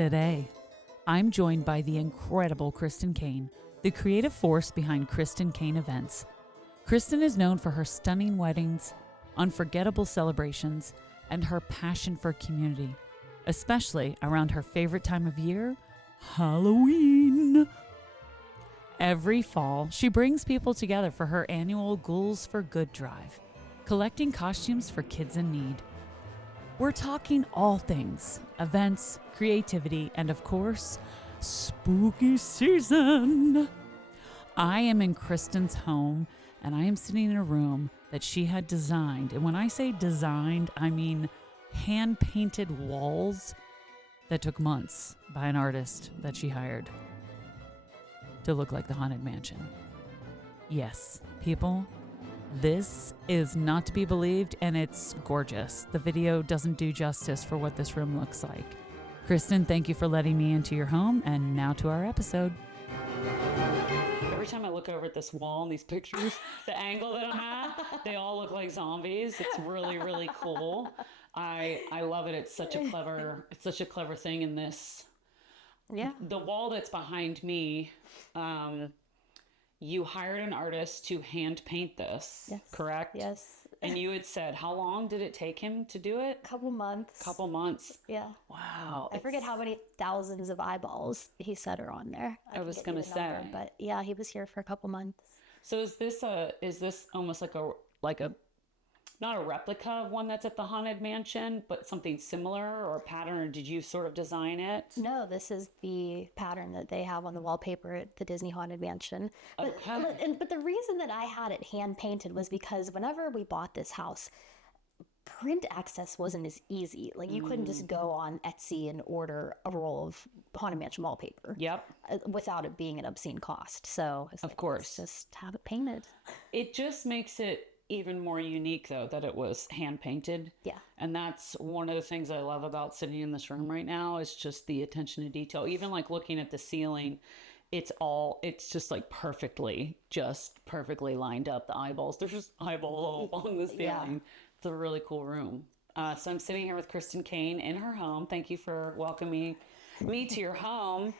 Today, I'm joined by the incredible Kristen Kane, the creative force behind Kristen Kane Events. Kristen is known for her stunning weddings, unforgettable celebrations, and her passion for community, especially around her favorite time of year, Halloween. Every fall, she brings people together for her annual Ghouls for Good drive, collecting costumes for kids in need. We're talking all things, events, creativity, and of course, spooky season. I am in Kristen's home, and I am sitting in a room that she had designed. And when I say designed, I mean hand-painted walls that took months by an artist that she hired to look like the Haunted Mansion. Yes, people, this is not to be believed, and it's gorgeous. The video doesn't do justice for what this room looks like. Kristen, thank you for letting me into your home, and now to our episode. Every time I look over at this wall and these pictures, the angle that I have, they all look like zombies. It's really, really cool. I love it. It's such a clever thing in this. Yeah. The wall that's behind me, you hired an artist to hand paint this, yes. Correct? Yes. And you had said, how long did it take him to do it? Couple months. Yeah. Wow. I forget how many thousands of eyeballs he said are on there. I was going to say. Number, but yeah, he was here for a couple months. So is this almost like a not a replica of one that's at the Haunted Mansion, but something similar or a pattern, or did you sort of design it? No, this is the pattern that they have on the wallpaper at the Disney Haunted Mansion. But, okay. But the reason that I had it hand painted was because whenever we bought this house, print access wasn't as easy. Like you couldn't just go on Etsy and order a roll of Haunted Mansion wallpaper. Yep. Without it being an obscene cost. So of course, let's just have it painted. It just makes it even more unique, though, that it was hand painted. Yeah. And that's one of the things I love about sitting in this room right now is just the attention to detail. Even like looking at the ceiling, it's just like perfectly lined up. The eyeballs, there's just eyeballs all along the ceiling. Yeah. It's a really cool room. So I'm sitting here with Kristen Kane in her home. Thank you for welcoming me to your home.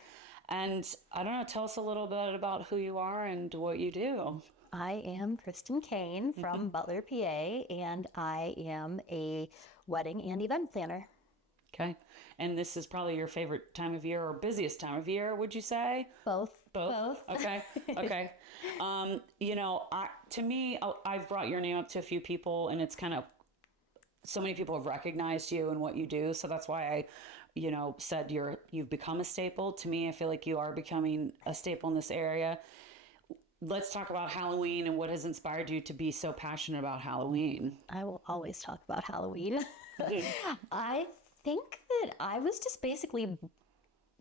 And I don't know, tell us a little bit about who you are and what you do. I am Kristen Kane from Butler, PA, and I am a wedding and event planner. Okay. And this is probably your favorite time of year or busiest time of year, would you say? Both. Okay. Okay. To me, I've brought your name up to a few people, and it's kind of, so many people have recognized you and what you do. So that's why I, said you've become a staple. To me, I feel like you are becoming a staple in this area. Let's talk about Halloween and what has inspired you to be so passionate about Halloween. I will always talk about Halloween. I think that I was just basically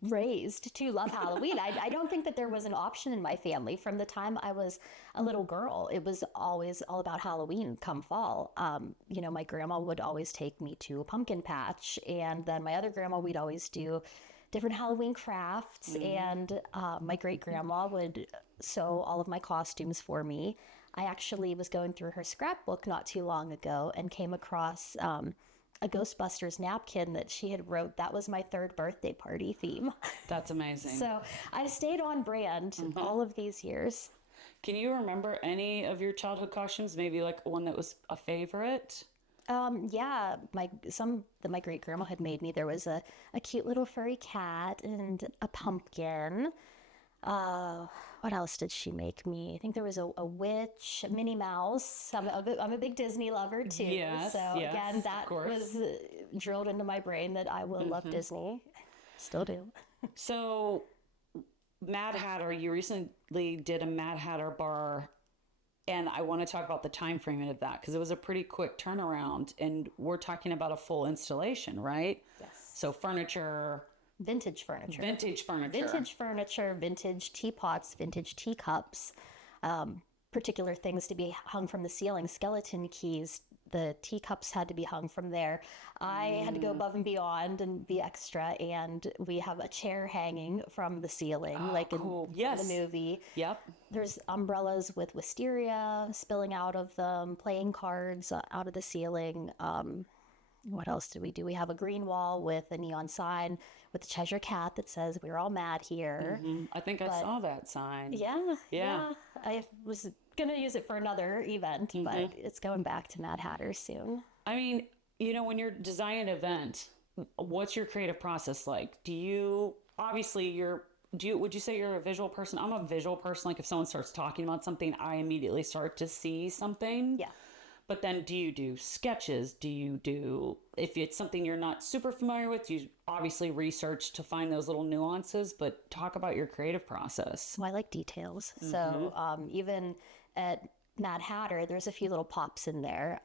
raised to love Halloween. I don't think that there was an option in my family. From the time I was a little girl, it was always all about Halloween come fall. My grandma would always take me to a pumpkin patch, and then my other grandma, we'd always do different Halloween crafts, and my great-grandma would sew all of my costumes for me. I actually was going through her scrapbook not too long ago and came across a Ghostbusters napkin that she had wrote. That was my 3rd birthday party theme. That's amazing. So I've stayed on brand all of these years. Can you remember any of your childhood costumes? Maybe like one that was a favorite? Yeah, some that my great grandma had made me. There was a cute little furry cat and a pumpkin. What else did she make me? I think there was a witch, a Minnie Mouse. I'm a big Disney lover too. Yes, so again, that was drilled into my brain that I will love Disney. Still do. So, Mad Hatter, you recently did a Mad Hatter bar. And I want to talk about the time frame of that because it was a pretty quick turnaround, and we're talking about a full installation, right? Yes. So vintage furniture, vintage teapots, vintage teacups, particular things to be hung from the ceiling, skeleton keys. The teacups had to be hung from there. I had to go above and beyond and be extra, and we have a chair hanging from the ceiling, cool. in the movie. Yep. There's umbrellas with wisteria spilling out of them, playing cards out of the ceiling. What else did we do? We have a green wall with a neon sign with the Cheshire Cat that says we're all mad here. I think I saw that sign. Yeah. I was going to use it for another event, but it's going back to Mad Hatter soon. I mean, when you're designing an event, what's your creative process like? Would you say you're a visual person? I'm a visual person. Like if someone starts talking about something, I immediately start to see something. Yeah. But then do you do sketches? If it's something you're not super familiar with, you obviously research to find those little nuances, but talk about your creative process. Well, I like details. So even at Mad Hatter, there's a few little pops in there.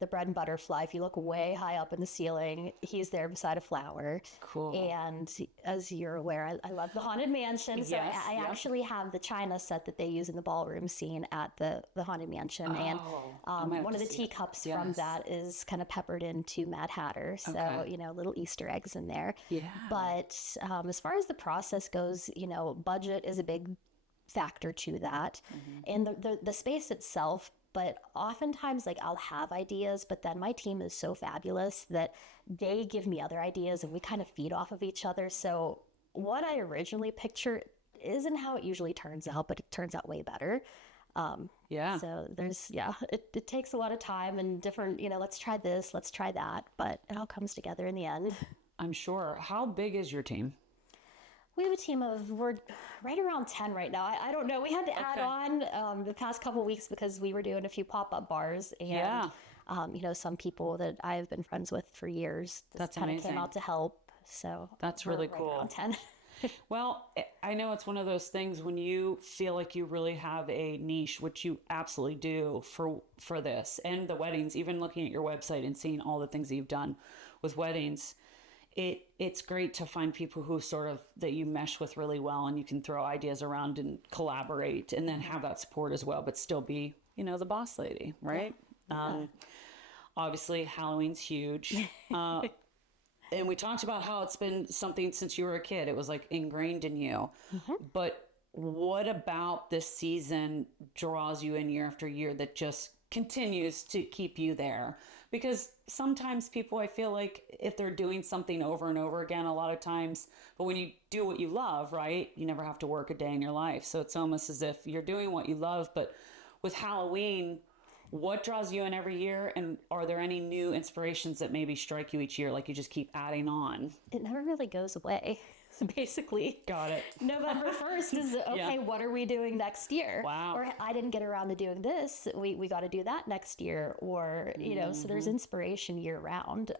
The bread and butterfly, if you look way high up in the ceiling, he's there beside a flower. Cool. And as you're aware, I love the Haunted Mansion. So I actually have the china set that they use in the ballroom scene at the Haunted Mansion. And one of the teacups from that is kind of peppered into Mad Hatter. So, little Easter eggs in there. Yeah. But as far as the process goes, budget is a big factor to that. And the space itself. But oftentimes, I'll have ideas, but then my team is so fabulous that they give me other ideas and we kind of feed off of each other. So what I originally picture isn't how it usually turns out, but it turns out way better. So it takes a lot of time and different, let's try this, let's try that, but it all comes together in the end. I'm sure. How big is your team? We have a team we're right around 10 right now. I don't know. We had to add on the past couple of weeks because we were doing a few pop-up bars. And, some people that I've been friends with for years that's kind of amazing. came out to help. So that's really cool. Right around 10. Well, I know it's one of those things when you feel like you really have a niche, which you absolutely do for this and the weddings, even looking at your website and seeing all the things that you've done with weddings. It's great to find people who that you mesh with really well and you can throw ideas around and collaborate and then have that support as well, but still be, the boss lady, right? Obviously Halloween's huge. And we talked about how it's been something since you were a kid. It was ingrained in you. But what about this season draws you in year after year that just continues to keep you there? Because sometimes people, I feel like if they're doing something over and over again, a lot of times, but when you do what you love, right, you never have to work a day in your life. So it's almost as if you're doing what you love. But with Halloween, what draws you in every year? And are there any new inspirations that maybe strike you each year? Like you just keep adding on? It never really goes away. Basically. Got it. November 1st is, what are we doing next year? Wow. Or I didn't get around to doing this. We got to do that next year. Or, so there's inspiration year round.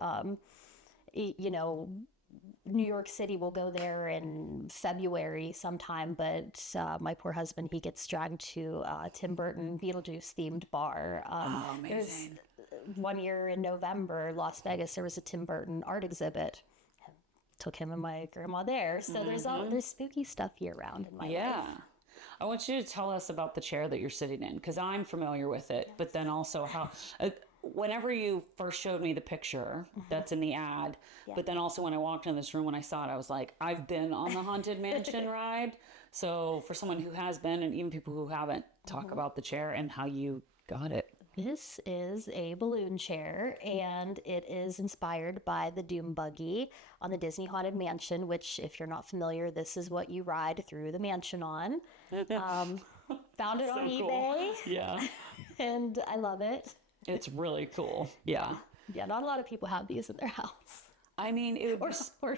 New York City will go there in February sometime, but my poor husband, he gets dragged to Tim Burton Beetlejuice themed bar. Amazing. One year in November, Las Vegas, there was a Tim Burton art exhibit. Took him and my grandma there. So there's spooky stuff year round in my life. I want you to tell us about the chair that you're sitting in because I'm familiar with it, but then also how whenever you first showed me the picture that's in the ad, but then also when I walked in this room, when I saw it, I was like, I've been on the Haunted Mansion ride. So for someone who has been and even people who haven't, talk about the chair and how you got it. This is a balloon chair, and it is inspired by the Doom Buggy on the Disney Haunted Mansion, which, if you're not familiar, this is what you ride through the mansion on. Found it on eBay. Yeah. And I love it. It's really cool. Yeah. Yeah, not a lot of people have these in their house. I mean, it would or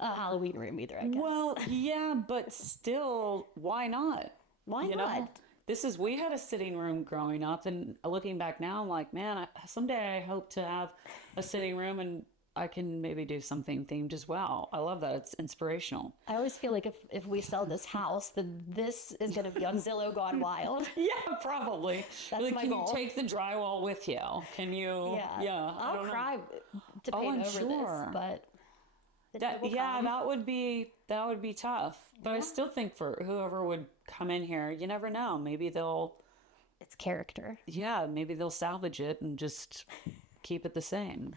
a Halloween room either, I guess. Well, yeah, but still, why not? Why not? We had a sitting room growing up, and looking back now, I'm like, man, someday I hope to have a sitting room and I can maybe do something themed as well. I love that. It's inspirational. I always feel like if we sell this house, then this is going to be on Zillow Gone Wild. Yeah, probably. That's my goal. Can you take the drywall with you? Can you? Yeah. I'll cry to paint over this, but that would be tough. But I still think for whoever would come in here, you never know. Maybe it's character. Yeah, maybe they'll salvage it and just keep it the same.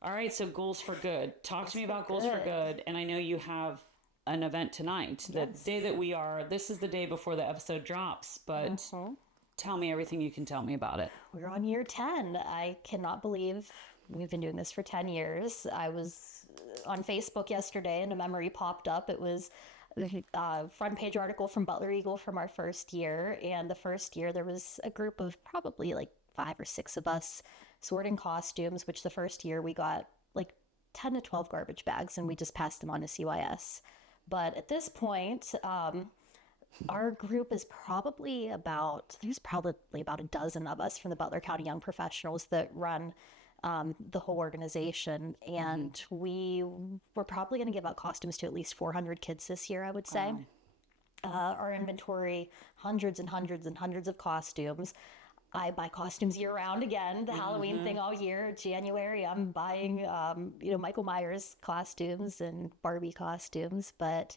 All right, so Ghouls for Good. Talk to me about Ghouls for Good. And I know you have an event tonight. The day that this is the day before the episode drops, but tell me everything you can tell me about it. We're on year 10. I cannot believe we've been doing this for 10 years. I was on Facebook yesterday and a memory popped up. It was a front page article from Butler Eagle from our first year. And the first year there was a group of probably like 5 or 6 of us sorting costumes, which the first year we got like 10 to 12 garbage bags and we just passed them on to CYS. But at this point, our group is there's probably about a dozen of us from the Butler County Young Professionals that run the whole organization. And we're probably going to give out costumes to at least 400 kids this year, I would say. Wow. Our inventory, hundreds and hundreds and hundreds of costumes. I buy costumes year round again, the Halloween thing all year. January, I'm buying, Michael Myers costumes and Barbie costumes, but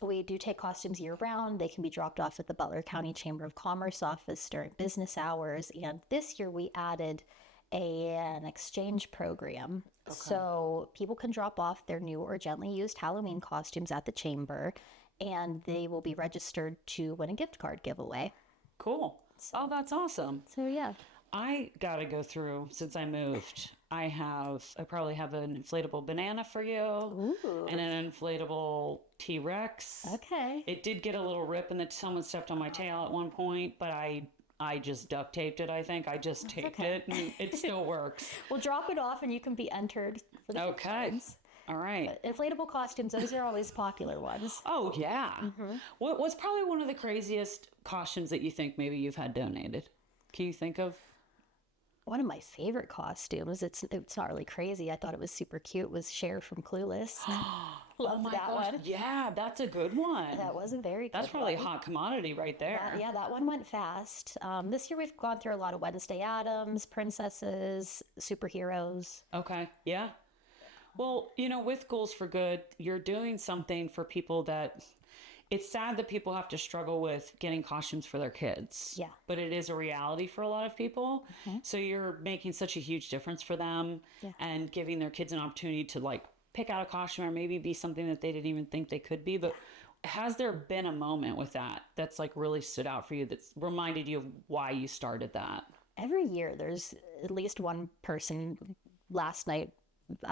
we do take costumes year round. They can be dropped off at the Butler County Chamber of Commerce office during business hours. And this year we added an exchange program. Okay. So people can drop off their new or gently used Halloween costumes at the chamber, and they will be registered to win a gift card giveaway. Cool. Oh, that's awesome. So, yeah. I got to go through, since I moved, I probably have an inflatable banana for you. Ooh. And an inflatable T-Rex. Okay. It did get a little rip and someone stepped on my tail at one point, but I just duct taped it, I think. I just taped it and it still works. We'll drop it off and you can be entered for the costumes. All right. But inflatable costumes, those are always popular ones. Oh, yeah. Mm-hmm. What's probably one of the craziest costumes that you think maybe you've had donated? Can you think of? One of my favorite costumes, it's not really crazy. I thought it was super cute, was Cher from Clueless. Loved that one. Yeah, that's a good one. That was a very good one. That's probably a hot commodity right there. That one went fast. This year we've gone through a lot of Wednesday Addams, princesses, superheroes. Okay, yeah. Well, with Ghouls for Good, you're doing something for people that... It's sad that people have to struggle with getting costumes for their kids. Yeah. But it is a reality for a lot of people. Mm-hmm. So you're making such a huge difference for them and giving their kids an opportunity to pick out a costume or maybe be something that they didn't even think they could be. But has there been a moment with that's really stood out for you, that's reminded you of why you started that? Every year there's at least one person. Last night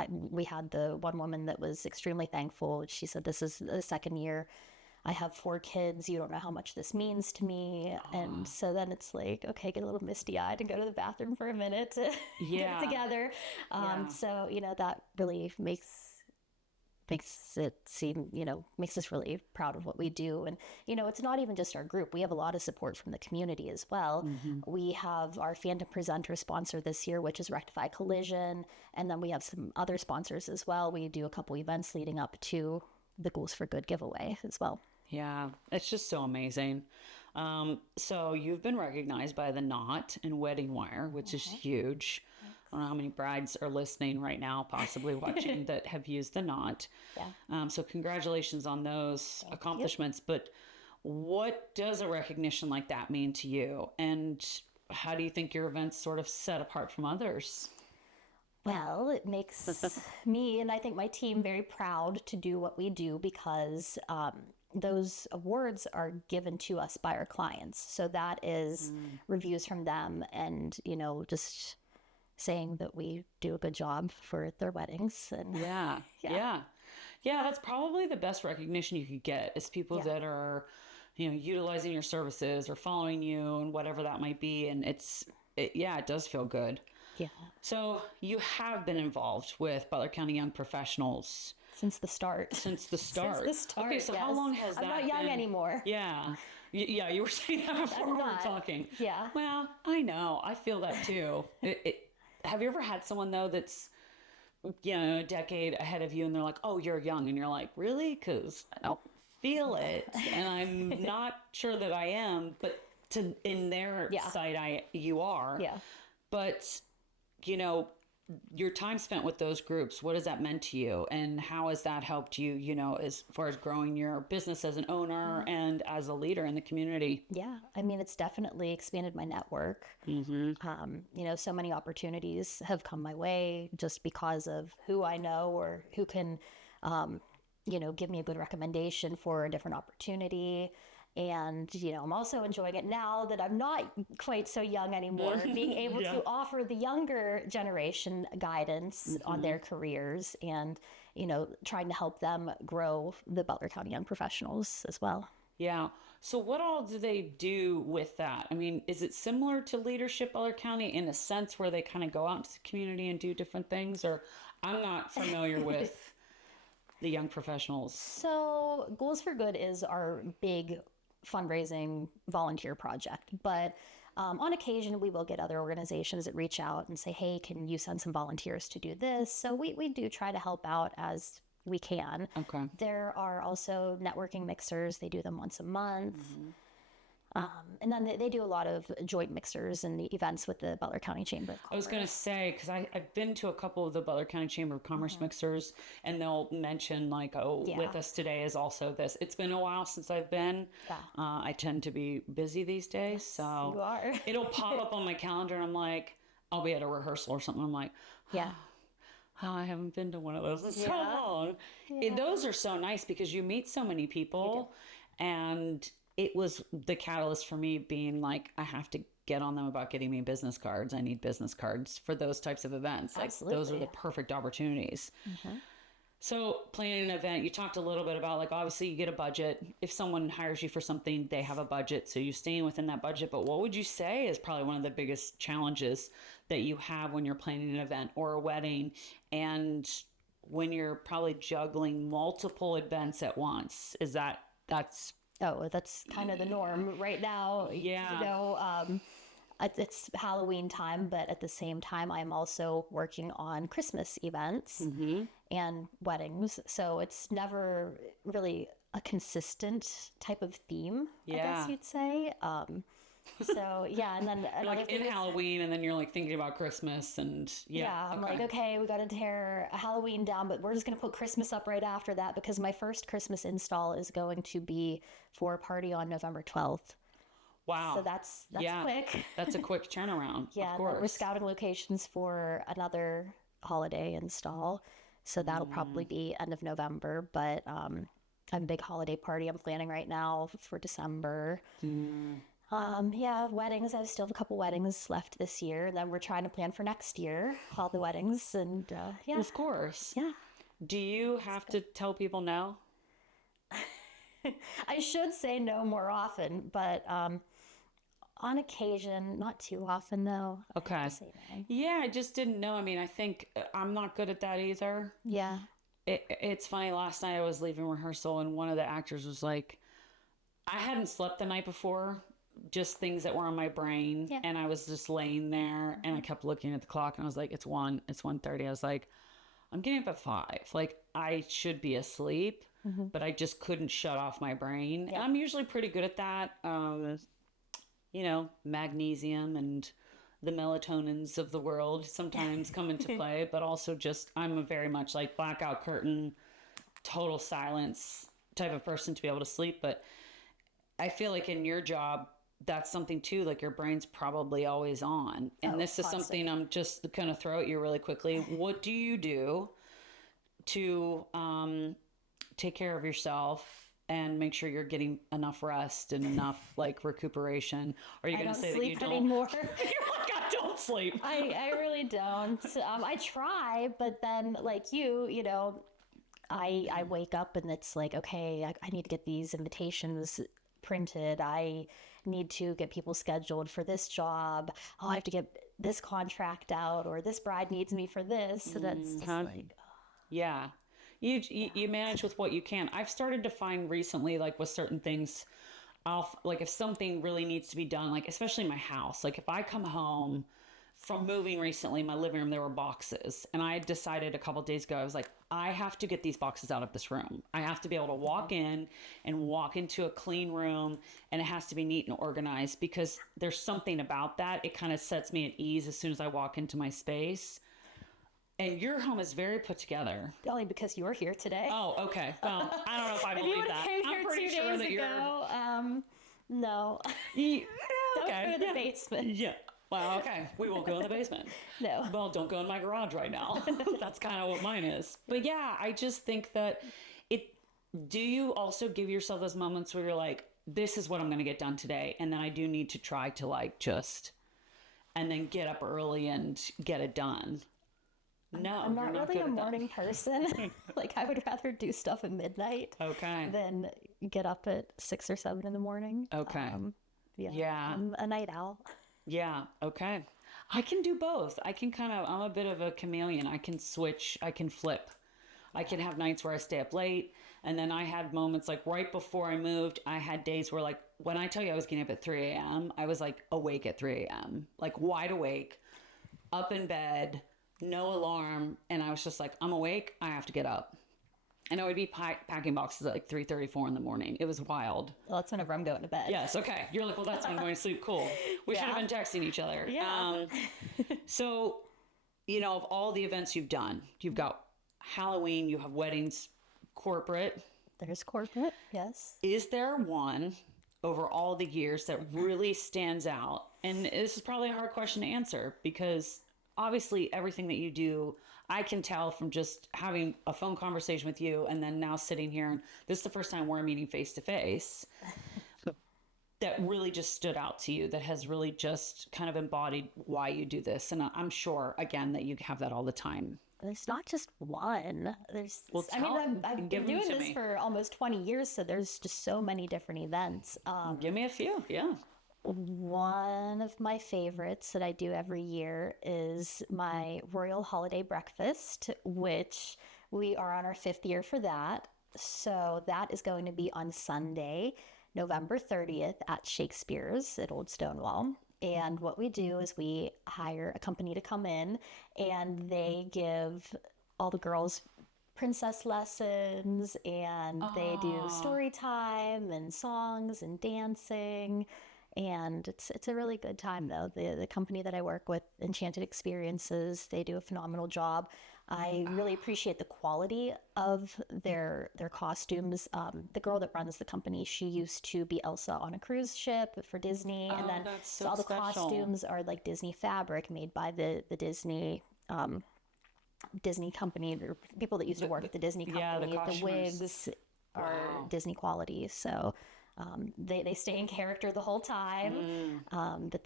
we had the one woman that was extremely thankful. She said, "This is the second year I have 4 kids. You don't know how much this means to me." And so then it's like, okay, get a little misty-eyed and go to the bathroom for a minute to get it together. So, that really makes it seem, makes us really proud of what we do. And, it's not even just our group. We have a lot of support from the community as well. Mm-hmm. We have our Phantom Presenter sponsor this year, which is Rectify Collision. And then we have some other sponsors as well. We do a couple events leading up to the Ghouls for Good giveaway as well. Yeah, it's just so amazing. So you've been recognized by the Knot and Wedding Wire, which is huge. I don't know how many brides are listening right now, possibly watching, that have used the Knot. Yeah. So congratulations on those accomplishments. But what does a recognition like that mean to you? And how do you think your events sort of set apart from others? Well, it makes me and I think my team very proud to do what we do because those awards are given to us by our clients. So that is reviews from them and, just saying that we do a good job for their weddings. And Yeah, that's probably the best recognition you could get is people that are, utilizing your services or following you and whatever that might be. And it does feel good. Yeah. So you have been involved with Butler County Young Professionals since the start. Okay, so how long has that been? I'm not young anymore. Yeah. Yeah, you were saying that before we were talking. Yeah. Well, I know. I feel that too. Have you ever had someone, though, that's, a decade ahead of you and they're like, "Oh, you're young." And you're like, "Really?" Because I don't feel it. And I'm not sure that I am. But in their sight, you are. Yeah. But, your time spent with those groups, what has that meant to you? And how has that helped you, as far as growing your business as an owner and as a leader in the community? Yeah. I mean, it's definitely expanded my network. Mm-hmm. So many opportunities have come my way just because of who I know or who can, give me a good recommendation for a different opportunity. And, I'm also enjoying it now that I'm not quite so young anymore, being able to offer the younger generation guidance on their careers and, trying to help them grow the Butler County young professionals as well. Yeah. So what all do they do with that? I mean, is it similar to Leadership Butler County in a sense where they kind of go out into the community and do different things? Or I'm not familiar with the young professionals. So Ghouls for Good is our big fundraising volunteer project. But on occasion, we will get other organizations that reach out and say, hey, can you send some volunteers to do this? So we do try to help out as we can. Okay. There are also networking mixers. They do them once a month. And then they do a lot of joint mixers and events with the Butler County Chamber of Commerce. I was going to say, because I've been to a couple of the Butler County Chamber of Commerce mixers, and they'll mention like, with us today is also this. It's been a while since I've been. Yeah. I tend to be busy these days. So you are. It'll pop up on my calendar and I'm like, I'll be at a rehearsal or something. I'm like, Yeah. Oh, I haven't been to one of those in so long. Those are so nice because you meet so many people, and it was the catalyst for me being like, I have to get on them about getting me business cards. I need business cards for those types of events. Absolutely. Like, those are the perfect opportunities. So planning an event, you talked a little bit about like, obviously you get a budget. If someone hires you for something, they have a budget. So you're staying within that budget. But what would you say is probably one of the biggest challenges that you have when you're planning an event or a wedding, and when you're probably juggling multiple events at once? That's kind of the norm right now. Yeah. It's Halloween time, but at the same time, I'm also working on Christmas events and weddings. So it's never really a consistent type of theme, I guess you'd say. So yeah, and then like in Halloween, and then you're like thinking about Christmas, and I'm like, okay, we got to tear Halloween down, but we're just gonna put Christmas up right after that, because my first Christmas install is going to be for a party on November 12th. Wow. So that's quick. That's a quick turnaround. Yeah, of course. we're scouting locations for another holiday install, so that'll probably be end of November. But I have a big holiday party I'm planning right now for December. Weddings. I still have a couple weddings left this year. And then we're trying to plan for next year, all the weddings. And Of course. Yeah. Do you have to tell people no? I should say no more often, but on occasion, not too often though. Okay. I have to say no. Yeah, I just didn't know. I mean, I think I'm not good at that either. Yeah. It's funny. Last night I was leaving rehearsal, and one of the actors was like, I hadn't slept the night before, just things that were on my brain. Yeah. And I was just laying there, and I kept looking at the clock, and I was like, it's 1:30. I was like, I'm getting up at 5. Like, I should be asleep, but I just couldn't shut off my brain. Yeah. And I'm usually pretty good at that. Magnesium and the melatonins of the world sometimes come into play, but also just, I'm a very much like blackout curtain, total silence type of person to be able to sleep. But I feel like in your job, that's something too, like your brain's probably always on. And this is something I'm just going to throw at you really quickly. What do you do to take care of yourself and make sure you're getting enough rest and enough like recuperation? Are you going to say that you don't anymore? You're like, I don't sleep. I really don't. I try, but then like I wake up and it's like, okay, I need to get these invitations printed. I need to get people scheduled for this job. Oh, I have to get this contract out, or this bride needs me for this. So that's just like, yeah. You manage with what you can. I've started to find recently, like with certain things, if something really needs to be done, like especially my house, like if I come home from moving recently, my living room, there were boxes, and I decided a couple of days ago, I was like, I have to get these boxes out of this room. I have to be able to walk in and walk into a clean room, and it has to be neat and organized, because there's something about that. It kind of sets me at ease as soon as I walk into my space. And your home is very put together. Only because you're here today. Oh, okay. Well, I don't know if I believe that. I'm pretty sure that you're. No. Okay. Don't go to the basement. Yeah. Well, okay. We won't go in the basement. No. Well, don't go in my garage right now. That's kind of what mine is. But yeah, I just think that do you also give yourself those moments where you're like, this is what I'm going to get done today. And then I do need to try to like just, and then get up early and get it done. No, I'm not you're really good a at that. morning person. Like I would rather do stuff at midnight Okay. than get up at 6 or 7 in the morning. Okay. Yeah. I'm a night owl. Yeah. Okay. I can do both. I'm a bit of a chameleon. I can switch, I can flip. I can have nights where I stay up late. And then I had moments like right before I moved, I had days where like, when I tell you I was getting up at 3 a.m., I was like awake at 3 a.m., like wide awake, up in bed, no alarm. And I was just like, I'm awake. I have to get up. And I would be packing boxes at like 3:34 in the morning. It was wild. Well, that's whenever I'm going to bed. Yes. Okay. You're like, well, that's when I'm going to sleep. Cool. We should have been texting each other. Yeah. So, of all the events you've done, you've got Halloween, you have weddings, corporate. There's corporate, yes. Is there one over all the years that really stands out? And this is probably a hard question to answer because obviously everything that you do, I can tell from just having a phone conversation with you and then now sitting here, and this is the first time we're meeting face to face, that really just stood out to you, that has really just kind of embodied why you do this. And I'm sure, again, that you have that all the time. There's not just one. Well, I've been doing this for almost 20 years, so there's just so many different events. Give me a few. Yeah. One of my favorites that I do every year is my Royal Holiday Breakfast, which we are on our 5th year for that. So that is going to be on Sunday, November 30th at Shakespeare's at Old Stonewall. And what we do is we hire a company to come in and they give all the girls princess lessons and they do story time and songs and dancing. And it's a really good time though. The company that I work with, Enchanted Experiences, they do a phenomenal job. I really appreciate the quality of their costumes. The girl that runs the company, she used to be Elsa on a cruise ship for Disney, and then so all the special. costumes are like Disney fabric made by the Disney Disney company. The people that used to work at the Disney company. The wigs are Disney quality, so. They stay in character the whole time. But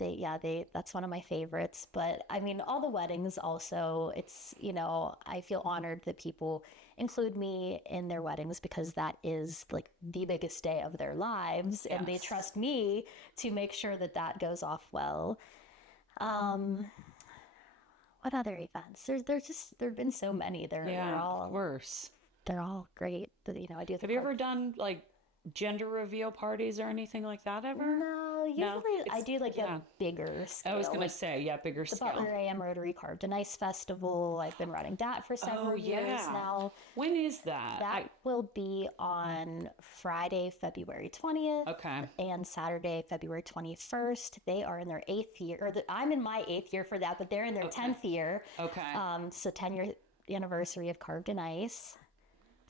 that's one of my favorites. But I mean, all the weddings also, it's, I feel honored that people include me in their weddings because that is like the biggest day of their lives. And they trust me to make sure that that goes off well. What other events? There've been so many. They're all, of course. They're all great. I do. Have you ever done like gender reveal parties or anything like that ever? No, usually I do like a bigger scale. I was going to say, bigger the scale. Butler AM Rotary Carved and Ice Festival. I've been running that for several years now. When is that? That will be on Friday, February 20th. Okay. And Saturday, February 21st. They are in their 8th year. I'm in my 8th year for that, but they're in their 10th year. Okay. So 10-year anniversary of Carved and Ice.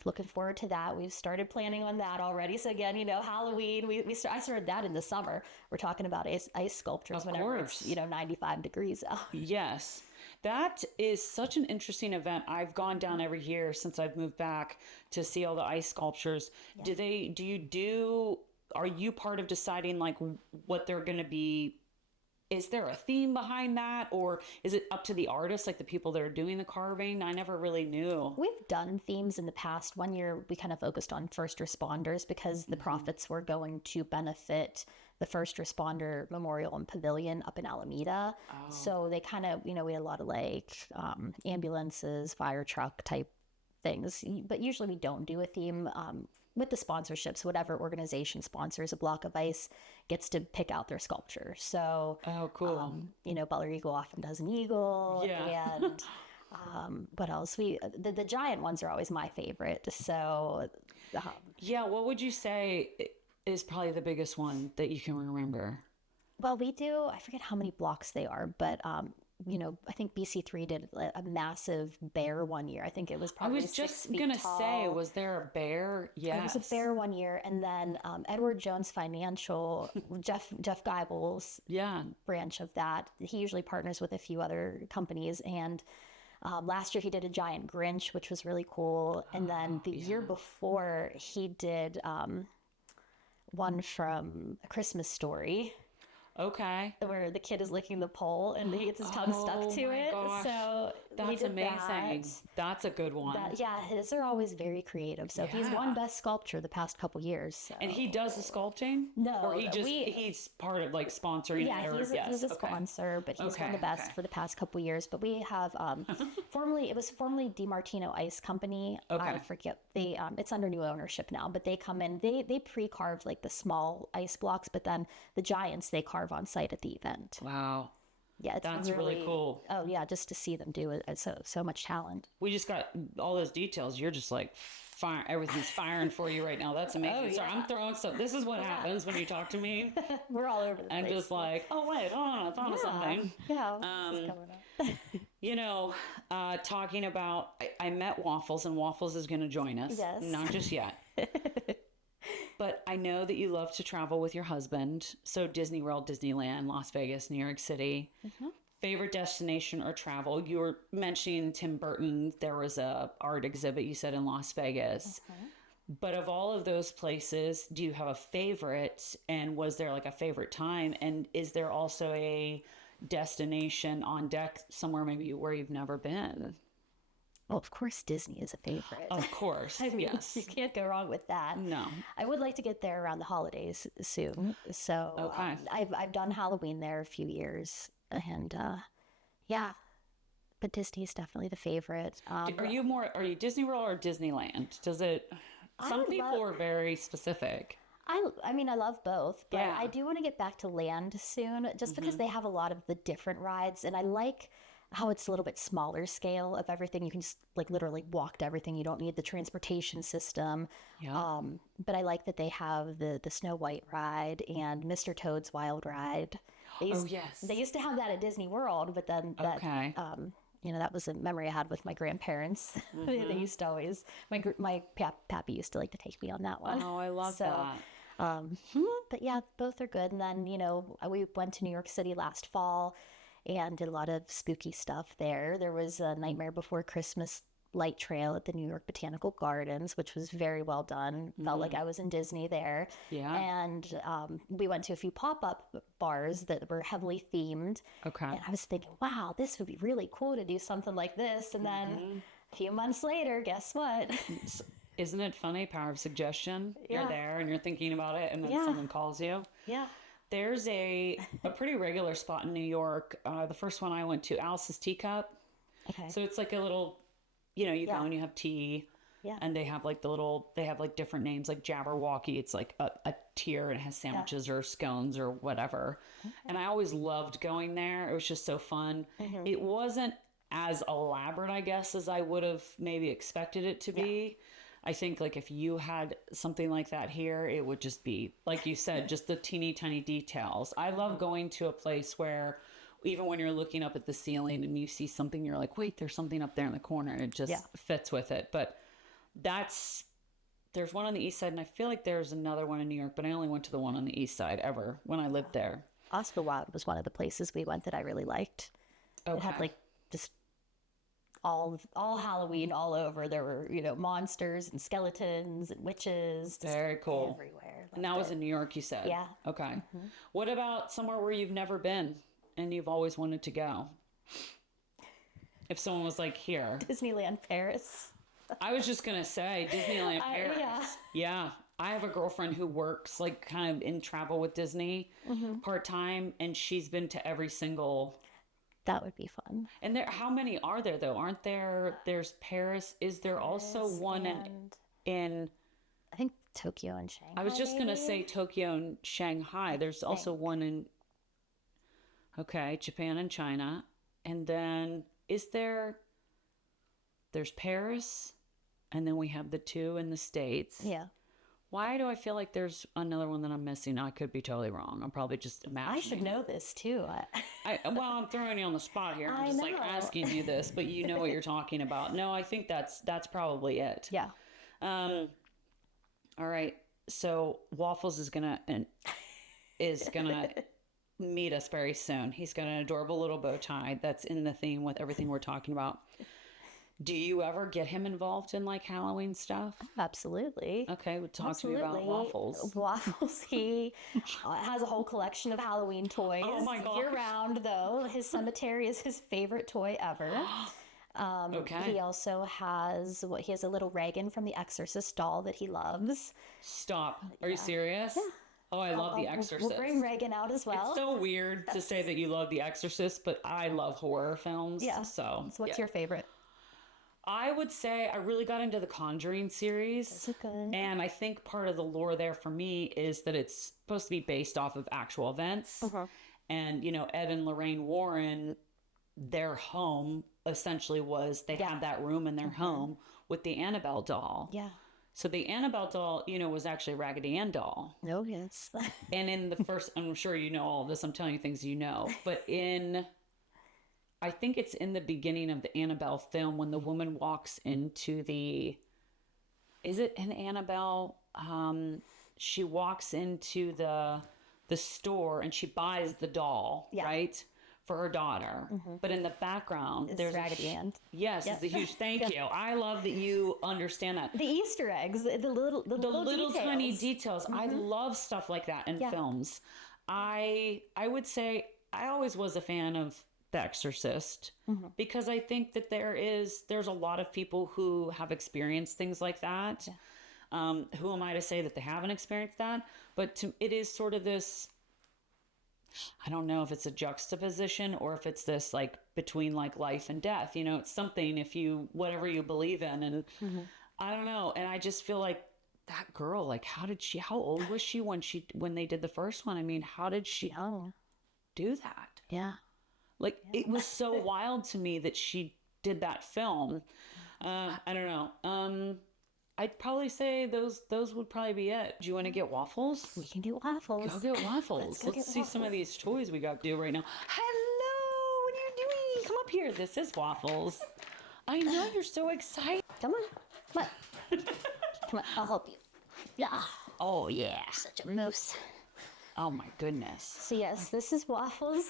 Looking forward to that. We've started planning on that already. So again, Halloween, I started that in the summer. We're talking about ice sculptures whenever it's 95 degrees out. Yes. That is such an interesting event. I've gone down every year since I've moved back to see all the ice sculptures. Yeah. Are you part of deciding like what they're going to be? Is there a theme behind that, or is it up to the artists, like the people that are doing the carving? I never really knew. We've done themes in the past. One year we kind of focused on first responders because the profits were going to benefit the first responder memorial and pavilion up in Alameda. So they kind of, we had a lot of like ambulances, fire truck type things, but usually we don't do a theme. With the sponsorships, whatever organization sponsors a block of ice gets to pick out their sculpture. So, cool. Butler Eagle often does an eagle. Yeah. And what else? The giant ones are always my favorite. So, what would you say is probably the biggest one that you can remember? Well, we do, I forget how many blocks they are, but I think BC3 did a massive bear one year. I think it was probably 6 feet tall. I was just going to say, was there a bear? Yes. It was a bear one year. And then Edward Jones Financial, Jeff Geibel's branch of that, he usually partners with a few other companies. And last year he did a giant Grinch, which was really cool. And then the year before he did one from A Christmas Story, Okay. where the kid is licking the pole and he gets his tongue stuck to my it. gosh. So we That's did amazing. that. That's a good one. Yeah, his are always very creative. So he's won Yeah. Best Sculpture the past couple years. So. And he does the sculpting? No, Or he's part of like sponsoring Yeah, it? Or, he's a okay. sponsor, but he's won Okay, the best okay. for the past couple years. But we have it was formerly DiMartino Ice Company. Okay. I forget it's under new ownership now, but they come in, they pre-carve like the small ice blocks, but then the giants they carve on site at the event. Wow. Yeah, it's That's really cool. Oh yeah, just to see them do it, it's so much talent. We just got all those details. You're just like, fire, everything's firing for you right now. That's amazing. So I'm throwing stuff. This is what happens when you talk to me. We're all over the I'm place. just like, oh, wait, I thought of something. Yeah, this is coming up. Talking about, I met Waffles, and Waffles is going to join us. Yes. Not just yet. But I know that you love to travel with your husband. So Disney World, Disneyland, Las Vegas, New York City. Mm-hmm. Favorite destination or travel? You were mentioning Tim Burton. There was a art exhibit you said in Las Vegas. But of all of those places, do you have a favorite? And was there like a favorite time? And is there also a destination on deck somewhere maybe where you've never been? Well, of course, Disney is a favorite. Of course. I mean, yes. you can't go wrong with that. No. I would like to get there around the holidays soon. So Okay. I've done Halloween there a few years, and yeah, but Disney is definitely the favorite. Are you Disney World or Disneyland? Does it? Some people are very specific. I mean, I love both, but Yeah. I do want to get back to land soon, just because they have a lot of the different rides, and I like how it's a little bit smaller scale of everything. You can just like literally walk to everything. You don't need the transportation system. Yeah. But I like that they have the Snow White ride and Mr. Toad's Wild Ride. Yes. They used to have that at Disney World, but then that Okay. that was a memory I had with my grandparents. They used to always my pappy used to like to take me on that one. Oh, I love that. But yeah, both are good. And then we went to New York City last fall and did a lot of spooky stuff there. There was a Nightmare Before Christmas light trail at the New York Botanical Gardens, which was very well done. Felt like I was in Disney there. Yeah. And we went to a few pop-up bars that were heavily themed. Okay. And I was thinking, wow, this would be really cool to do something like this. And then a few months later, guess what? Isn't it funny? Power of suggestion. Yeah. You're there and you're thinking about it, and then Yeah. someone calls you. Yeah. There's a pretty regular spot in New York. The first one I went to, Alice's Teacup. Okay. So it's like a little, you go and you have tea. Yeah. And they have like they have like different names, like Jabberwocky. It's like a tier and it has sandwiches or scones or whatever. And I always loved going there. It was just so fun. It wasn't as elaborate, I guess, as I would have maybe expected it to be. I think like if you had something like that here, it would just be, like you said, just the teeny tiny details. I love going to a place where even when you're looking up at the ceiling and you see something, you're like, wait, there's something up there in the corner, and it just fits with it. But there's one on the east side, and I feel like there's another one in New York, but I only went to the one on the east side ever when I lived there. Oscar Wilde was one of the places we went that I really liked. It had like just all Halloween all over. There were, monsters and skeletons and witches. Just Very cool. everywhere. And that was in New York, you said? Yeah. Okay. What about somewhere where you've never been and you've always wanted to go? If someone was like, here. Disneyland Paris. I was just going to say Disneyland Paris. Yeah. I have a girlfriend who works like kind of in travel with Disney part-time, and she's been to every single... That would be fun. And how many are there though? Aren't there? There's Paris. Is there also one in I think Tokyo and Shanghai. I was just gonna say Tokyo and Shanghai. There's also one in Japan and China. And then there's Paris, and then we have the two in the States. Yeah. Why do I feel like there's another one that I'm missing? I could be totally wrong. I'm probably just imagining. I should know this too. I'm throwing you on the spot here. I'm just like asking you this, but you know what you're talking about. No, I think that's probably it. Yeah. All right. So Waffles is gonna meet us very soon. He's got an adorable little bow tie that's in the theme with everything we're talking about. Do you ever get him involved in like Halloween stuff? Absolutely. Okay, well, talk to me about waffles. Waffles. He has a whole collection of Halloween toys. Oh my gosh. Year round, though. His cemetery is his favorite toy ever. Okay. He also has he has a little Reagan from The Exorcist doll that he loves. Stop. Are you serious? Yeah. Oh, I love The Exorcist. We'll bring Reagan out as well. It's so weird to say that you love The Exorcist, but I love horror films. Yeah. So what's your favorite? I would say I really got into the Conjuring series. That's good. And I think part of the lore there for me is that it's supposed to be based off of actual events. And, you know, Ed and Lorraine Warren, their home essentially was they had that room in their home with the Annabelle doll. Yeah. So the Annabelle doll, you know, was actually a Raggedy Ann doll. Oh, yes. And in the first, I'm sure you know all of this, I'm telling you things you know, but I think it's in the beginning of the Annabelle film when the woman walks into is it an Annabelle? She walks into the store and she buys the doll, right? For her daughter. But in the background, there's Raggedy Ann. Yes, it's a huge thank you. I love that you understand that. The Easter eggs, the little details. Tiny details. I love stuff like that in films. I would say I always was a fan of The Exorcist because I think that there's a lot of people who have experienced things like that. Who am I to say that they haven't experienced that? But it is sort of this, I don't know if it's a juxtaposition or if it's this like between like life and death, you know, it's something whatever you believe in. And I don't know. And I just feel like that girl, like how old was she when they did the first one? I mean, how did she do that? Yeah. Like it was so wild to me that she did that film. I don't know. I'd probably say those would probably be it. Do you want to get waffles? We can do waffles. Go get waffles. Let's see some of these toys we got to do right now. Hello, what are you doing? Come up here. This is waffles. I know you're so excited. Come on. Come on. Come on. I'll help you. Yeah. Oh yeah. Such a moose. Oh my goodness. So yes, this is Waffles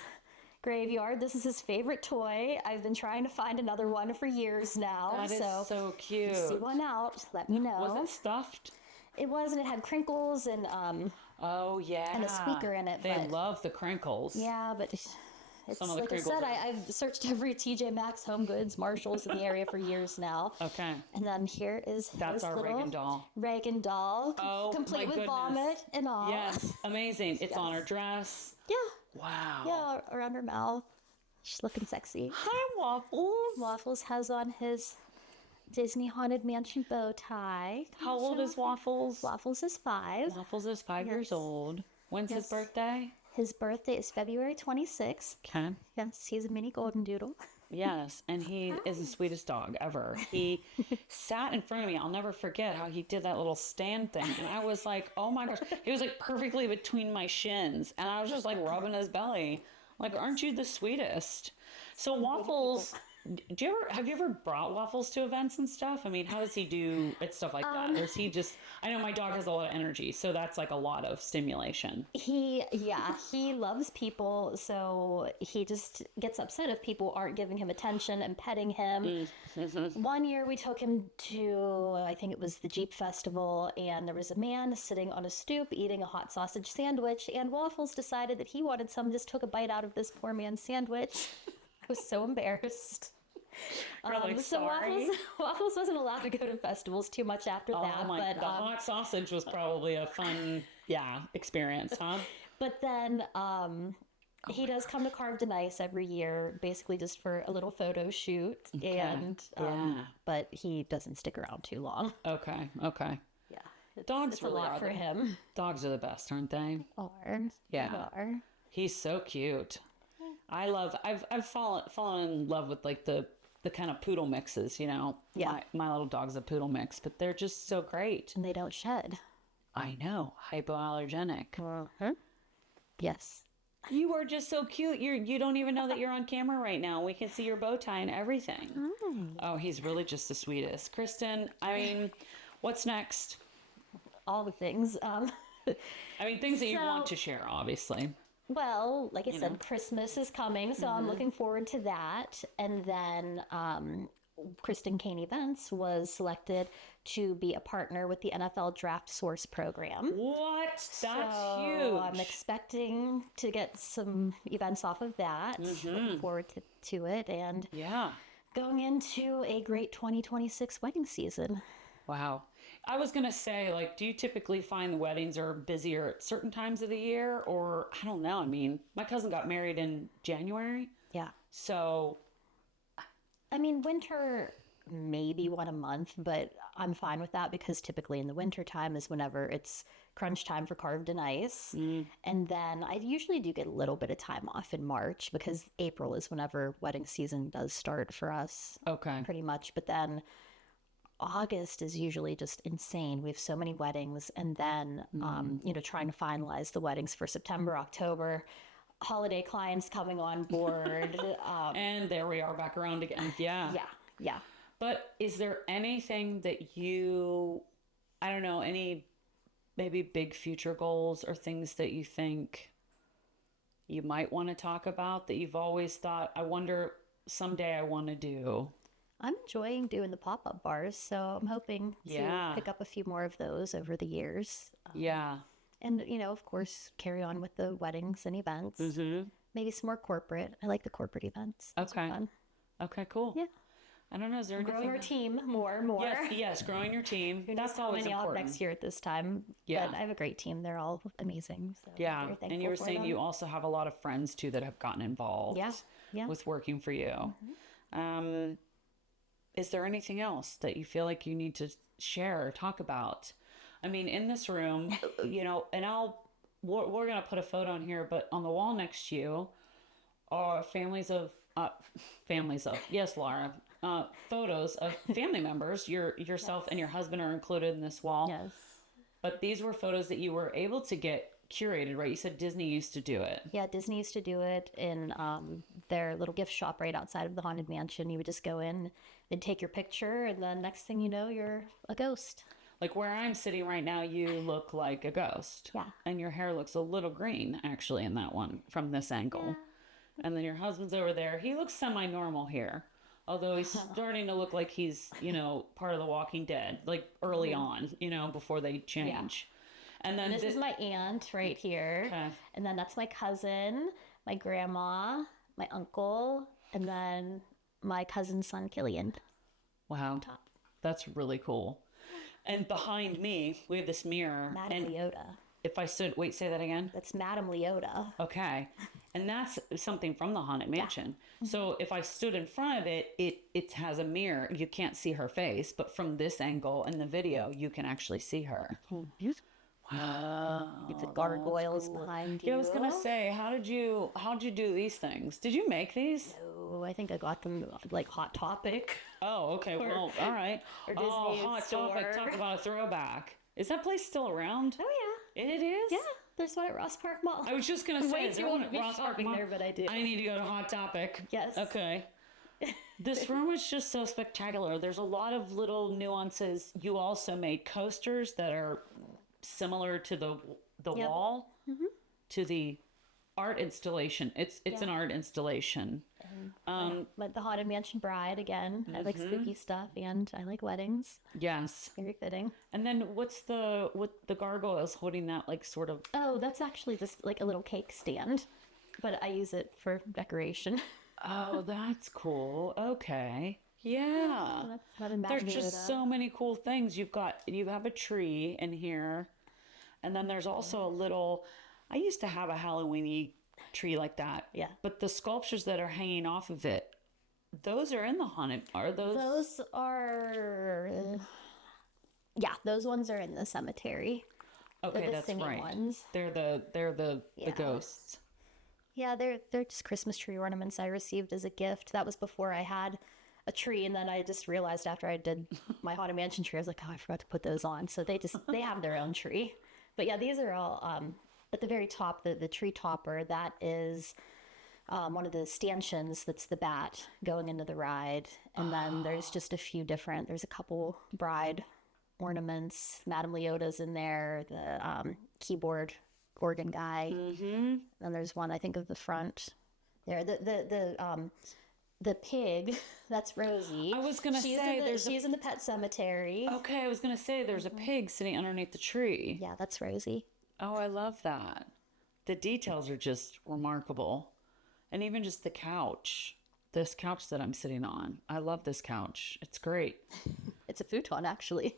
Graveyard. This is his favorite toy. I've been trying to find another one for years now. That is so cute. If you see one out, let me know. Was it stuffed? It was, and it had crinkles and oh yeah, and a squeaker in it. They love the crinkles. Yeah, but it's Some of the like I crinkles said, I've searched every TJ Maxx, Home Goods, Marshalls in the area for years now. Okay. And then here is that's our Reagan doll. Reagan doll. Oh, complete my with vomit and all. Yes, amazing. It's on her dress. Yeah. Wow. Yeah, around her mouth. She's looking sexy. Hi, Waffles. Waffles has on his Disney Haunted Mansion bow tie. How old is Waffles? Waffles is 5. Waffles is 5 years old. When's his birthday? His birthday is February 26th. Okay. Yes, he's a mini golden doodle. Yes, and he is the sweetest dog ever. He sat in front of me. I'll never forget how he did that little stand thing. And I was like, oh my gosh. He was like perfectly between my shins. And I was just like rubbing his belly. Like, aren't you the sweetest? So Waffles, have you ever brought Waffles to events and stuff? I mean, how does he do stuff like that? Or is he just, I know my dog has a lot of energy, so that's like a lot of stimulation. He loves people, so he just gets upset if people aren't giving him attention and petting him. One year we took him to, I think it was the Jeep Festival, and there was a man sitting on a stoop eating a hot sausage sandwich, and Waffles decided that he wanted some, just took a bite out of this poor man's sandwich. I was so embarrassed. Like, so sorry. Waffles wasn't allowed to go to festivals too much after that. But the hot sausage was probably a fun, experience, huh? But then he does come to Carved and Ice every year, basically just for a little photo shoot. Okay. And but he doesn't stick around too long. Okay. Yeah, Dogs really a lot for him. Dogs are the best, aren't they? They are. He's so cute. I've fallen in love with like the kind of poodle mixes, you know. Yeah. My little dog's a poodle mix, but they're just so great. And they don't shed. I know. Hypoallergenic. Yes. You are just so cute. You don't even know that you're on camera right now. We can see your bow tie and everything. Oh, he's really just the sweetest. Kristen, I mean, what's next? All the things. Things that you want to share, obviously. Well, like I said, Christmas is coming, so I'm looking forward to that. And then Kristen Kane Events was selected to be a partner with the NFL Draft Source program. What? That's So huge. I'm expecting to get some events off of that. Looking forward to it, and Yeah. going into a great 2026 wedding season. Wow. I was going to say, like, do you typically find the weddings are busier at certain times of the year? Or, I don't know. I mean, my cousin got married in January. Yeah. So, I mean, winter, maybe one a month, but I'm fine with that because typically in the winter time is whenever it's crunch time for carved in ice. And then I usually do get a little bit of time off in March because April is whenever wedding season does start for us. okay. Pretty much. But then August is usually just insane. We have so many weddings, and then trying to finalize the weddings for September, October, holiday clients coming on board. And there we are back around again. Yeah. Yeah. But is there anything that you, I don't know, any maybe big future goals or things that you think you might want to talk about that you've always thought, I wonder someday I want to do? I'm enjoying doing the pop-up bars, so I'm hoping to pick up a few more of those over the years. Yeah. And, of course, carry on with the weddings and events. Maybe some more corporate. I like the corporate events. Those are Okay. fun. Okay, cool. Yeah. I don't know. Is there Growing anything? our team more. Yes, growing your team. Who knows That's how always many I'll have important. next year at this time. Yeah. But I have a great team. They're all amazing. So I'm Yeah. very And you were thankful for saying them. you also have a lot of friends too that have gotten involved Yeah. with working for you. Is there anything else that you feel like you need to share or talk about? I mean, in this room, and we're going to put a photo on here, but on the wall next to you are families of, yes, Laura, photos of family members. Yourself and your husband are included in this wall. Yes. But these were photos that you were able to get curated, right? You said Disney used to do it. Yeah, Disney used to do it in their little gift shop right outside of the Haunted Mansion. You would just go in, they'd take your picture, and then next thing you know, you're a ghost. Like where I'm sitting right now, you look like a ghost. Yeah. And your hair looks a little green, actually, in that one from this angle. And then your husband's over there. He looks semi-normal here. Although he's starting to look like he's, part of the Walking Dead, like early on, before they change. And then This is my aunt right here. Okay. And then that's my cousin, my grandma, my uncle, and then my cousin's son, Killian. Wow. That's really cool. And behind me, we have this mirror. Madame and Leota. if I stood, wait, say that again. That's Madame Leota. Okay. And that's something from the Haunted Mansion. So if I stood in front of it, it has a mirror. You can't see her face, but from this angle in the video, you can actually see her. Wow. The gargoyles behind you. Yeah, I was gonna say, how'd you do these things? Did you make these? Oh, I think I got them like Hot Topic. Oh, okay. Well, all right. or Disney Hot Topic. store. Talk about a throwback. Is that place still around? Oh It is? yeah. There's one at Ross Park Mall. I was just gonna say, Way is too there one old at to be Ross Park shopping Mall? there, but I do. I need to go to Hot Topic. Yes. Okay. This room is just so spectacular. There's a lot of little nuances. You also made coasters that are similar to the Yep. wall, to the art installation. It's an art installation. But the Haunted Mansion Bride again. I like spooky stuff and I like weddings. Yes. Very fitting. And then what's the gargoyles holding that like sort of? Oh, that's actually just like a little cake stand, but I use it for decoration. Oh, that's cool. Okay. Yeah. That's not a There's Madame just Leota. so many cool things. You have a tree in here. And then there's also a little, I used to have a Halloweeny tree like that. Yeah. But the sculptures that are hanging off of it, those are in the haunted, are those? Those are, those ones are in the cemetery. Okay, the that's singing right. ones. They're the ghosts. Yeah, they're just Christmas tree ornaments I received as a gift. That was before I had a tree, and then I just realized after I did my Haunted Mansion tree, I was like, oh, I forgot to put those on. So they have their own tree. But yeah, these are all at the very top, the tree topper. That is one of the stanchions. That's the bat going into the ride, and then there's just a few different. There's a couple bride ornaments. Madame Leota's in there. The keyboard organ guy. Mm-hmm. Then there's one I think of the front there. the pig, that's Rosie. I was gonna She's say, in the, there's a- she's in the pet cemetery. Okay, I was going to say there's a pig sitting underneath the tree. Yeah, that's Rosie. Oh, I love that. The details are just remarkable. And even just the couch. This couch that I'm sitting on. I love this couch. It's great. It's a futon, actually.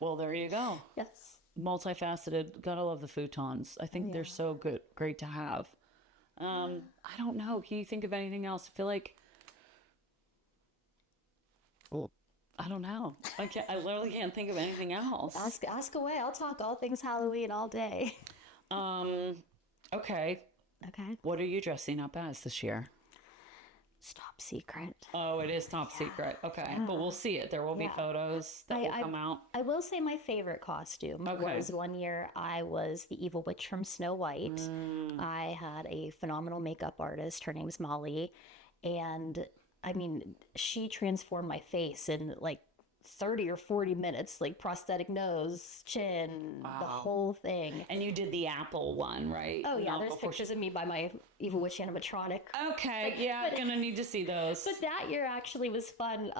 Well, there you go. Yes. Multifaceted. Gotta love the futons. I think they're so good, great to have. I don't know. Can you think of anything else? I feel like I don't know. I literally can't think of anything else. Ask away. I'll talk all things Halloween all day. Okay. Okay. What are you dressing up as this year? It's top secret. Oh, it is top secret. Okay. But we'll see it. There will be photos that will come out. I will say my favorite costume was one year I was the evil witch from Snow White. I had a phenomenal makeup artist. Her name's Molly. And I mean, she transformed my face in like 30 or 40 minutes, like prosthetic nose, chin, the whole thing. And you did the Apple one, right? Oh, yeah. Not There's before pictures of me by my evil witch animatronic. Okay, yeah, I'm gonna need to see those. But that year actually was fun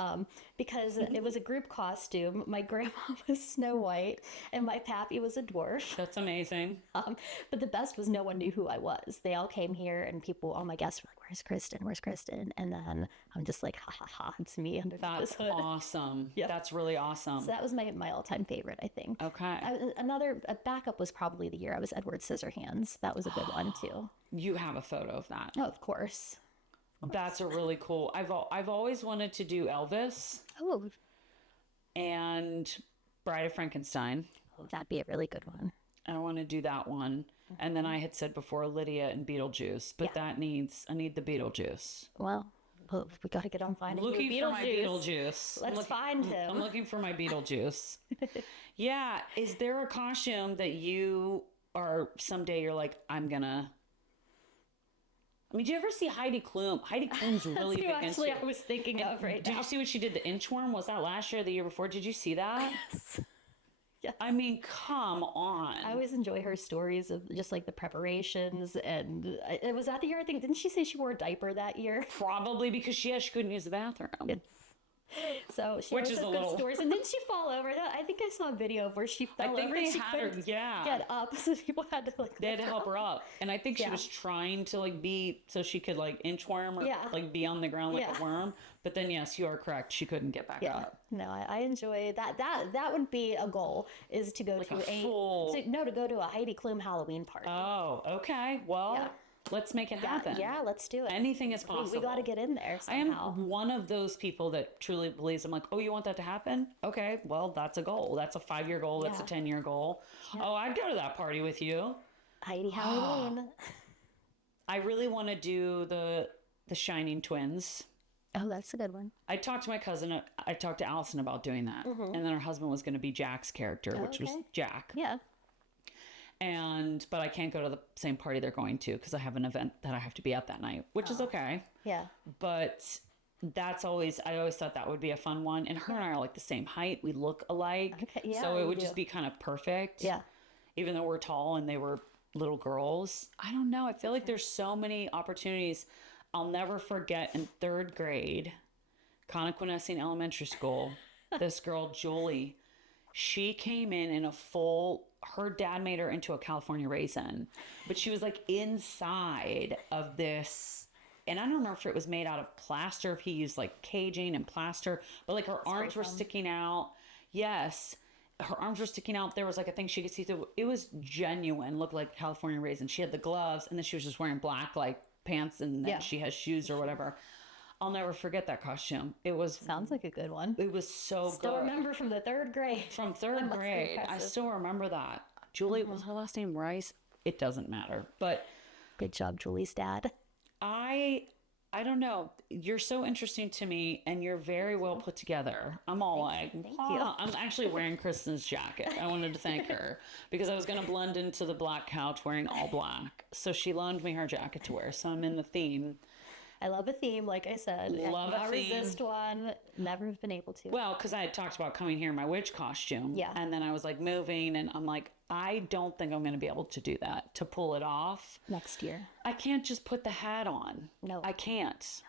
because it was a group costume. My grandma was Snow White and my pappy was a dwarf. That's amazing. But the best was no one knew who I was. They all came here and people, all my guests were like, "Where's Kristen? Where's Kristen?" And then I'm just like, ha ha ha, it's me under That's this hood. awesome. Yep. That's really awesome. So that was my all-time favorite, I think. Okay. A backup was probably the year I was Edward Scissorhands. That was a good one too. You have a photo of that. Oh, of course. That's a really cool. I've always wanted to do Elvis Oh, and Bride of Frankenstein. that'd be a really good one. I want to do that one. And then I had said before Lydia and Beetlejuice, but I need the Beetlejuice. Well, we got to get on finding Looking your for my Beetlejuice. Let's find him. I'm looking for my Beetlejuice. Yeah. Is there a costume that you are someday you're like, I'm gonna. I mean, do you ever see Heidi Klum? Heidi Klum's really big That's who into. actually I was thinking of right Did now. you see what she did? The inchworm? Was that last year or the year before? Did you see that? Yes. I mean, come on. I always enjoy her stories of just like the preparations, and it was that the year I think. Didn't she say she wore a diaper that year? Probably because she couldn't use the bathroom. So she Which always is has a good little- stories. And didn't she fall over? I think I saw a video of where she fell think over they and she had her- couldn't yeah. get up, so people had to like. They had to help her up. And I think she Yeah. was trying to like be so she could like inchworm or Yeah. like be on the ground like Yeah. a worm. But then yes, you are correct. She couldn't get back Yeah, up. no, I enjoy that. That would be a goal, is to go to a full- to go to a Heidi Klum Halloween party. Oh, okay. Well, Yeah. let's make it happen. Yeah, let's do it. Anything is possible. We got to get in there I am somehow. one of those people that truly believes. I'm like, oh, you want that to happen? Okay, well, that's a goal. That's a 5-year goal. That's a Yeah. 10-year goal. Oh, I'd go to that party with you. Heidi Halloween. I really want to do the Shining Twins. Oh, that's a good one. I talked to my cousin. I talked to Allison about doing that, and then her husband was going to be Jack's character, which was okay. Jack. Yeah. But I can't go to the same party they're going to because I have an event that I have to be at that night, which is okay. Yeah. But I always thought that would be a fun one. And her and I are like the same height. We look alike. Okay, yeah, so it you would do. just be kind of perfect. Yeah. Even though we're tall and they were little girls. I don't know. I feel like there's so many opportunities. I'll never forget in 3rd grade, Connequenessing Elementary School, this girl, Julie, she came in a full, her dad made her into a California raisin, but she was like inside of this. And I don't remember if it was made out of plaster, if he used like caging and plaster, but like her arms were sticking out. Yes. Her arms were sticking out. There was like a thing she could see through. It was genuine, looked like California raisin. She had the gloves and then she was just wearing black like pants and then she has shoes or whatever. I'll never forget that costume. It was Sounds like a good one. it was so Still good. remember from the 3rd grade. From That 3rd must be grade. I impressive. still remember that. Julie, was her last name Rice? It doesn't matter. But Good job, Julie's dad. I don't know. You're so interesting to me and you're very well put together. I'm all like, Thank you. I'm actually wearing Kristen's jacket. I wanted to thank her because I was going to blend into the black couch wearing all black. So she loaned me her jacket to wear. So I'm in the theme. I love a theme, like I said. Love a Cannot theme. resist one. Never have been able to. Well, because I had talked about coming here in my witch costume. Yeah. And then I was like moving and I'm like, I don't think I'm going to be able to do that, to pull it off. Next year. I can't just put the hat on. No. I can't.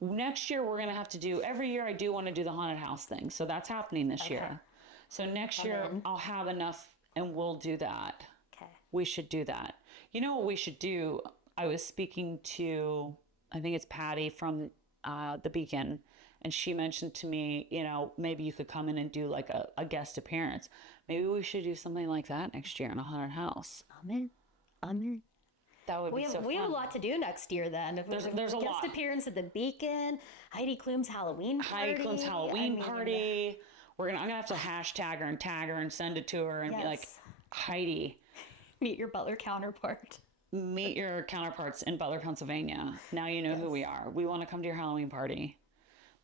Next year, we're going to have to do, every year I do want to do the haunted house thing. So that's happening this year. So next year I'll have enough and we'll do that. Okay. We should do that. You know what we should do? I was speaking to, I think it's Patty from the Beacon, and she mentioned to me, you know, maybe you could come in and do like a guest appearance. Maybe we should do something like that next year in a haunted house. I'm in. That would be so fun. We have a lot to do next year then. There's a guest lot. appearance at the Beacon, Heidi Klum's Halloween party. Heidi Klum's Halloween party. I'm gonna have to hashtag her and tag her and send it to her and be like, Heidi, meet your Butler counterpart. Meet your counterparts in Butler, Pennsylvania. Now you know who we are. We want to come to your Halloween party.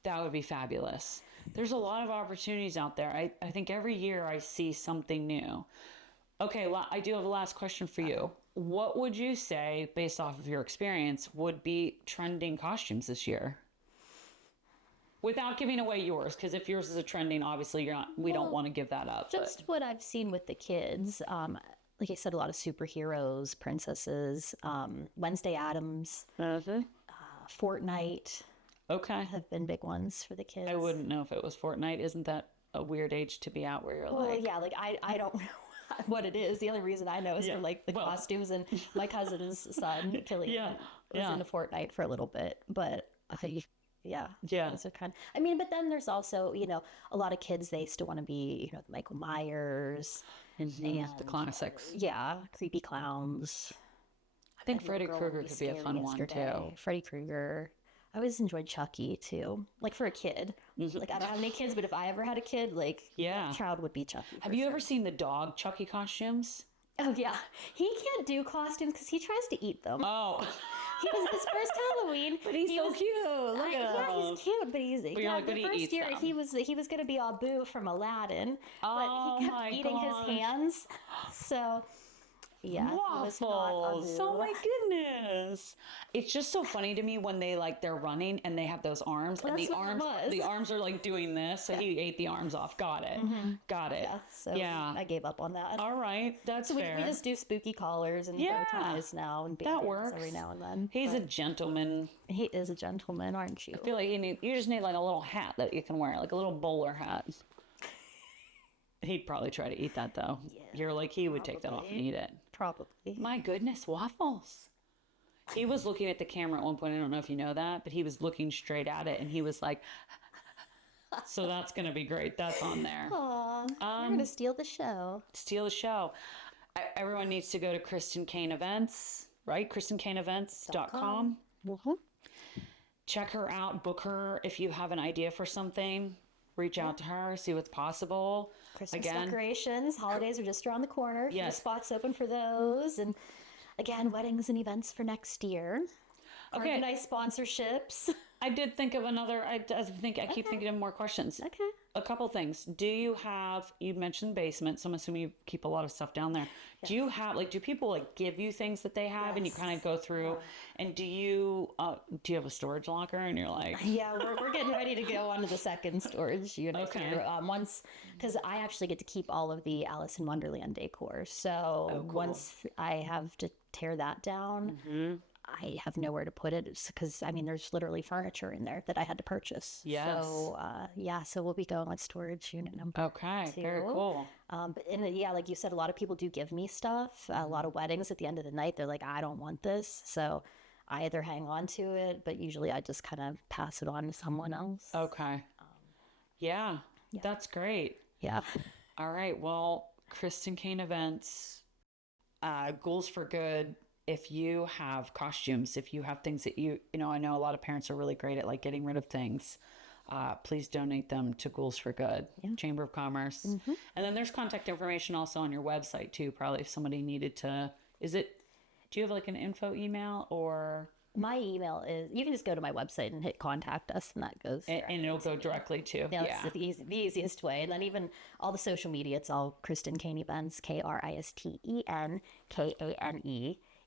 That would be fabulous. There's a lot of opportunities out there. I think every year I see something new. Okay, I do have a last question for you. What would you say, based off of your experience, would be trending costumes this year? Without giving away yours, because if yours is a trending, obviously we don't want to give that up. Just what I've seen with the kids. Like I said, a lot of superheroes, princesses, Wednesday Addams, Fortnite. Okay. Have been big ones for the kids. I wouldn't know if it was Fortnite. Isn't that a weird age to be out where you're well, yeah, like I don't know what it is. The only reason I know is for like the costumes, and my cousin's son, Killian, was into Fortnite for a little bit, but yeah. So I mean, but then there's also, you know, a lot of kids, they still want to be, you know, Michael Myers and the classics. Creepy clowns. I think Freddy Krueger could be a fun one too. Freddy Krueger. I always enjoyed Chucky too. Like for a kid. Like I don't have any kids, but if I ever had a kid, like that child would be Chucky. Have you ever seen the dog Chucky costumes? Oh yeah. He can't do costumes because he tries to eat them. Oh. He was his first Halloween, but he's so cute. Look at him. He's cute, but he's but the first year them. he was gonna be Abu from Aladdin, but he kept eating his hands. So waffles. Oh my goodness. It's just so funny to me when they're running and they have those arms and the arms are like doing this. So he ate the arms off. Got it. Got it. Yeah. So I gave up on that. All right. That's fair. We just do spooky collars and bow ties now and that works every now and then. He's a gentleman. He is a gentleman, aren't you? I feel like you just need like a little hat that you can wear, like a little bowler hat. He'd probably try to eat that though. Yeah, you're like, he would take that off and eat it. Probably. My goodness, waffles. He was looking at the camera at one point. I don't know if you know that, but he was looking straight at it and he was like, so that's going to be great. That's on there. Aw, you're going to steal the show. Steal the show. Everyone needs to go to Kristen Kane Events, right? KristenKaneEvents.com. Check her out. Book her if you have an idea for something. Reach out to her, see what's possible. Christmas decorations, holidays are just around the corner. Yes. Spots open for those. And again, weddings and events for next year. Okay. Nice sponsorships. I did think of another, I keep thinking of more questions. Okay. A couple things. You mentioned basement, so I'm assuming you keep a lot of stuff down there. Yes. Do you have, do people give you things that they have and you kind of go through, and do you have a storage locker and you're like? Yeah, we're getting ready to go onto the second storage unit here. Once, because I actually get to keep all of the Alice in Wonderland decor. So once I have to tear that down, I have nowhere to put it because, there's literally furniture in there that I had to purchase. Yes. So, so we'll be going with storage unit number 2. Very cool. Like you said, a lot of people do give me stuff. A lot of weddings at the end of the night, they're like, I don't want this. So I either hang on to it, but usually I just kind of pass it on to someone else. Okay. Yeah, that's great. Yeah. All right. Well, Kristen Kane Events, Ghouls for Good. If you have costumes, if you have things that I know a lot of parents are really great at getting rid of things. Please donate them to Ghouls for Good, Chamber of Commerce. And then there's contact information also on your website too, probably if somebody needed to, do you have an info email or? My email is, you can just go to my website and hit contact us and that goes. And it'll go directly to. It's the easiest way. And then even all the social media, it's all Kristen Kane Events, KristenKane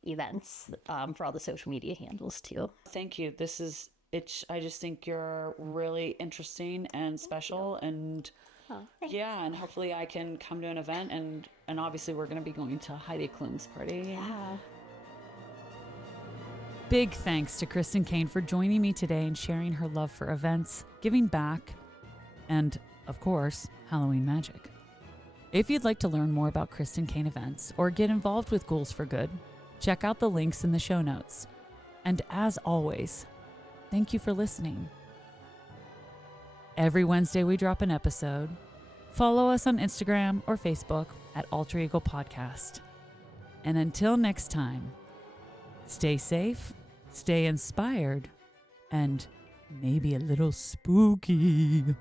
events for all the social media handles too. Thank you. I just think you're really interesting and special and and hopefully I can come to an event and obviously we're going to be going to Heidi Klum's party. Yeah. Big thanks to Kristen Kane for joining me today and sharing her love for events, giving back, and, of course, Halloween magic. If you'd like to learn more about Kristen Kane events or get involved with Ghouls for Good, check out the links in the show notes. And as always, thank you for listening. Every Wednesday we drop an episode. Follow us on Instagram or Facebook at Alter Ego Podcast. And until next time, stay safe, stay inspired, and maybe a little spooky.